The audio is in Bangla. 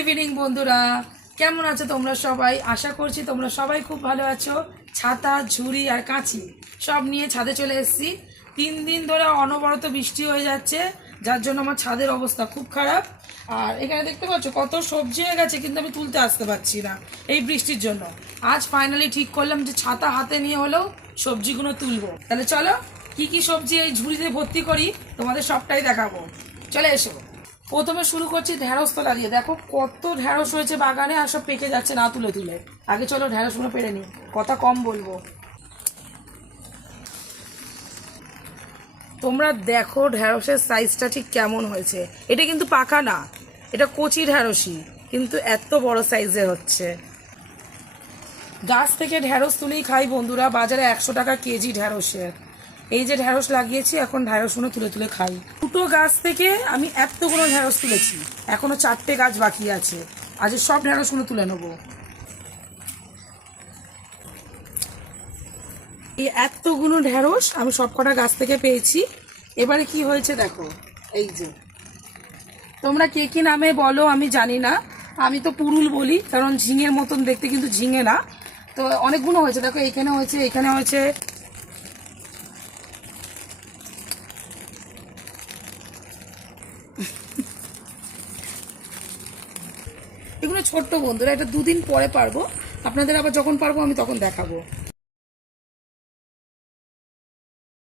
ইভিনিং বন্ধুরা, কেমন আছো তোমরা সবাই? আশা করছি তোমরা সবাই খুব ভালো আছো। ছাতা, ঝুড়ি আর কাঁচি সব নিয়ে ছাদে চলে এসেছি। 3 দিন ধরে অনবরত বৃষ্টি হয়ে যাচ্ছে, যার জন্য আমার ছাদের অবস্থা খুব খারাপ। আর এখানে দেখতে পাচ্ছ কত সবজি হয়ে গেছে, কিন্তু আমি তুলতে আসতে পারছি না এই বৃষ্টির জন্য। আজ ফাইনালি ঠিক করলাম যে ছাতা হাতে নিয়ে হলেও সবজিগুলো তুলবো। তাহলে চলো কি কি সবজি এই ঝুড়িতে ভর্তি করি তোমাদের সবটাই দেখাবো। চলে এসো। প্রথমে শুরু করছি ঢেঁড়স তোলা দিয়ে। দেখো কত ঢেঁড়স হয়েছে বাগানে, আর সব পেকে যাচ্ছে না তুলে তুলে। আগে চলো ঢেঁড়সগুলো পেরে নিই, কথা কম বলবো। তোমরা দেখো ঢেঁড়সের সাইজটা ঠিক কেমন হয়েছে। এটা কিন্তু পাকা না, এটা কচি ঢেঁড়সই, কিন্তু এত বড় সাইজের হচ্ছে। গাছ থেকে ঢেঁড়স তুলেই খাই বন্ধুরা, বাজারে 100 টাকা কেজি ঢেঁড়সের। এই যে ঢেঁড়স লাগিয়েছি, এখন ঢেঁড়সগুলো তুলে তুলে খাই। দুটো গাছ থেকে আমি এতগুলো ঢেঁড়স তুলেছি, এখনো 4টে গাছ বাকি আছে। আজ সব ঢেঁড়সগুলো তুলে নেবো। এই এতগুলো ঢেঁড়স আমি সব কটা গাছ থেকে পেয়েছি। এবারে কি হয়েছে দেখো, এই যে তোমরা কে কি নামে বলো আমি জানি না, আমি তো পুরুল বলি, কারণ ঝিঙের মতন দেখতে, কিন্তু ঝিঙে না। তো অনেকগুলো হয়েছে, দেখো এখানে হয়েছে, এখানে হয়েছে। এগুলো ছোট্ট বন্ধুরা, এটা 2 দিন পরে পারবো, আপনাদের আবার যখন পারবো আমি তখন দেখাবো।